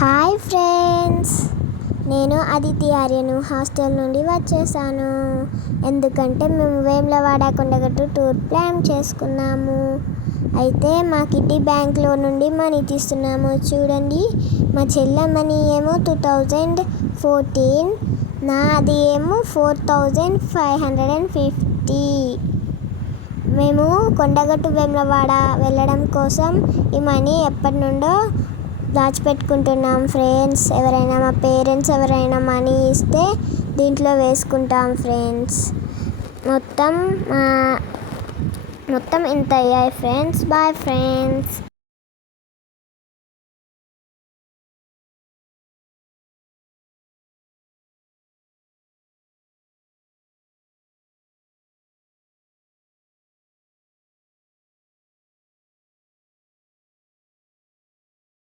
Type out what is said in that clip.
Hi friends, నేను Aditi ఆర్యను hostel నుండి వచ్చేసాను. ఎందుకంటే మేము వేములవాడ కొండగట్టు టూర్ ప్లాన్ చేసుకున్నాము. అయితే మా కిటీ బ్యాంక్లో నుండి మనీ తీస్తున్నాము. చూడండి, మా చెల్లె మనీ ఏమో 2014, నాది ఏమో 4550. మేము కొండగట్టు వేములవాడ వెళ్ళడం కోసం ఈ మనీ ఎప్పటి నుండో దాచిపెట్టుకుంటున్నాం ఫ్రెండ్స్. ఎవరైనా మా పేరెంట్స్ ఎవరైనా మనీ ఇస్తే దీంట్లో వేసుకుంటాం ఫ్రెండ్స్. మొత్తం ఇంత అయ్యాయి ఫ్రెండ్స్. Bye friends.